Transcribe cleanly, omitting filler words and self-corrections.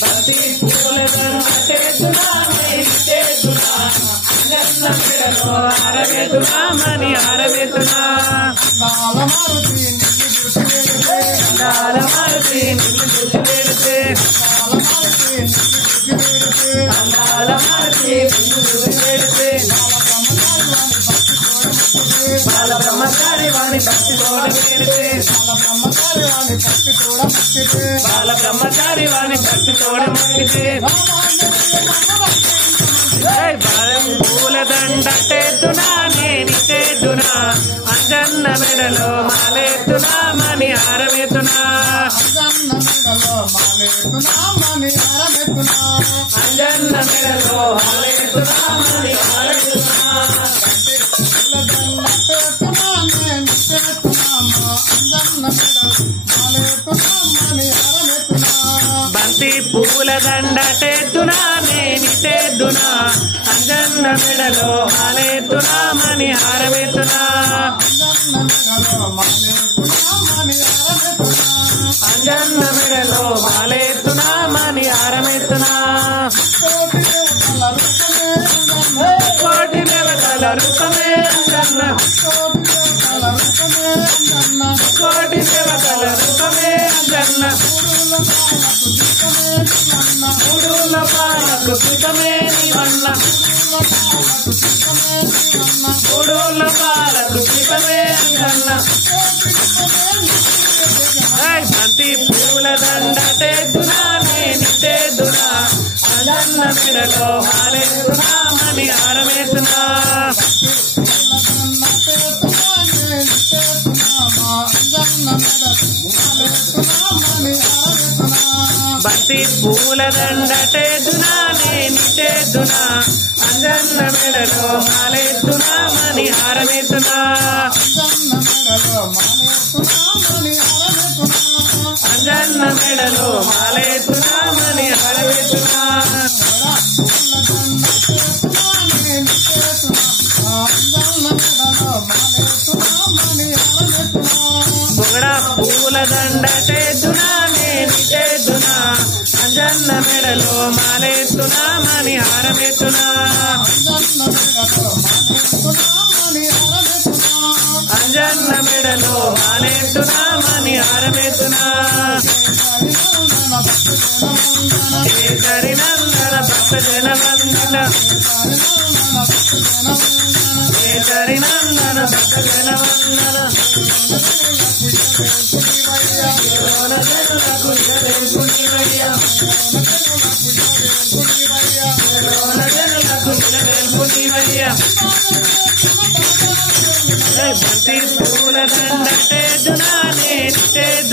బంతి పూల ఆరవేతునామని ఆరవేతునా మారుతి నిన్ను చూసి పెడితే అందాల మారుతి నిన్ను చూసి పెడితే బాల బ్రహ్మచారి వాణి భక్తి తోడ పెడితే బాల బ్రహ్మచారి వాణి భక్తి తోడ మొక్కితే బాలం పూల దండ టేతునా నేనిటేతునా అంజన్న మెడలో మాలేతునా మని ఆరవేతునా అంజన్న మెడలో మాలేతునా మని ఆరవేతునా బంతి పూల దండ టేతునా నేనిటేతునా అంజన్న మెడలో మాలేతునా మని ఆరవేతునా అంజన్న మెడలో మాలేతునా మని ఆరవేతునా కోటి దేవతల రూపమే అంజన్న కోటి దేవతల రూపమే అంజన్న మూడుల పాలకు సుఖమే నీవన్న మూడుల పాలకు సుఖమే అంజన్న బంతి పూల దండ టేతునా నేనిటేతునా అంజన్న మెడలో మాలేతునా మని ఆరవేతునా బంతి పూల దండ టేతునా నేనిటేతునా అంజన్న మెడలో మాలేతునా మని ఆరవేతునా అంజన్న మెడలో మాలేతునా మని ఆరవేతునా బొగడ పూల దండ టేతునా నేనిటేతునా అంజన్న మెడలో మాలేతునా మని ఆరవేతునా అంజన్న మెడలో మాలేతునా మని ఆరవేతునా కేసరి నందన భక్త జన వందన కేసరి నందన భక్త జన వందన బంతి పూల దండ టేతునా నేనిటేతునా